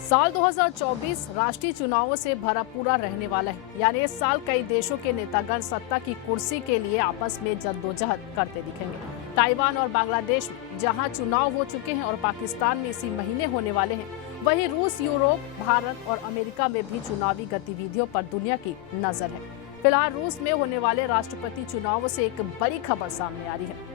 साल 2024 राष्ट्रीय चुनावों से भरा पूरा रहने वाला है। यानी इस साल कई देशों के नेतागण सत्ता की कुर्सी के लिए आपस में जद्दोजहद करते दिखेंगे। ताइवान और बांग्लादेश में जहां चुनाव हो चुके हैं और पाकिस्तान में इसी महीने होने वाले हैं, वहीं रूस, यूरोप, भारत और अमेरिका में भी चुनावी गतिविधियों पर दुनिया की नजर है। फिलहाल रूस में होने वाले राष्ट्रपति चुनावों से एक बड़ी खबर सामने आ रही है।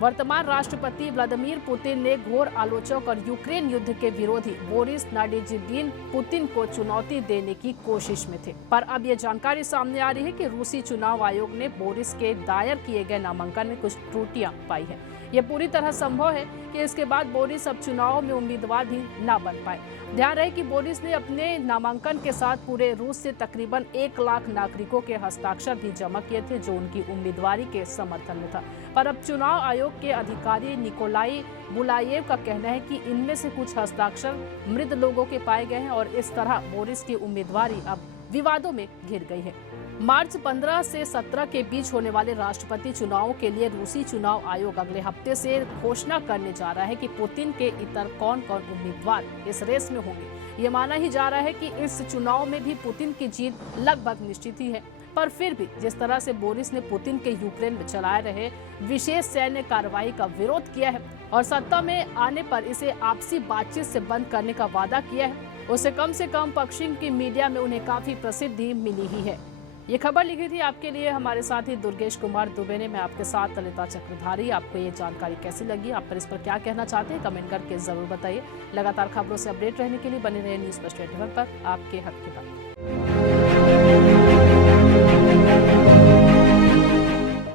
वर्तमान राष्ट्रपति व्लादिमीर पुतिन ने घोर आलोचक और यूक्रेन युद्ध के विरोधी बोरिस नाडेज़िडिन पुतिन को चुनौती देने की कोशिश में थे। पर अब ये जानकारी सामने आ रही है कि रूसी चुनाव आयोग ने बोरिस के दायर किए गए नामांकन में कुछ त्रुटियां पाई है। ये पूरी तरह संभव है कि इसके बाद बोरिस अब चुनाव में उम्मीदवार भी न बन पाए। ध्यान रहे कि बोरिस ने अपने नामांकन के साथ पूरे रूस से तकरीबन 1 लाख नागरिकों के हस्ताक्षर भी जमा किए थे, जो उनकी उम्मीदवारी के समर्थन में था। पर अब चुनाव आयोग के अधिकारी निकोलाई बुलायेव का कहना है कि इनमें से कुछ हस्ताक्षर मृत लोगों के पाए गए हैं और इस तरह बोरिस की उम्मीदवारी अब विवादों में घिर गई है। मार्च 15 से 17 के बीच होने वाले राष्ट्रपति चुनावों के लिए रूसी चुनाव आयोग अगले हफ्ते से घोषणा करने जा रहा है कि पुतिन के इतर कौन कौन उम्मीदवार इस रेस में होंगे। ये माना ही जा रहा है कि इस चुनाव में भी पुतिन की जीत लगभग निश्चित ही है। पर फिर भी जिस तरह से बोरिस ने पुतिन के यूक्रेन में चलाए रहे विशेष सैन्य कार्रवाई का विरोध किया है और सत्ता में आने पर इसे आपसी बातचीत से बंद करने का वादा किया है, उसे कम से कम पश्चिम की मीडिया में उन्हें काफी प्रसिद्धि मिली ही है। ये खबर लिखी थी आपके लिए हमारे साथी दुर्गेश कुमार दुबे ने। मैं आपके साथ ललिता चक्रधारी। आपको ये जानकारी कैसी लगी, आप पर इस पर क्या कहना चाहते हैं, कमेंट करके जरूर बताइए। लगातार खबरों से अपडेट रहने के लिए बने रहे न्यूज़ फर्स्ट 21 पर। आपके हक की बात।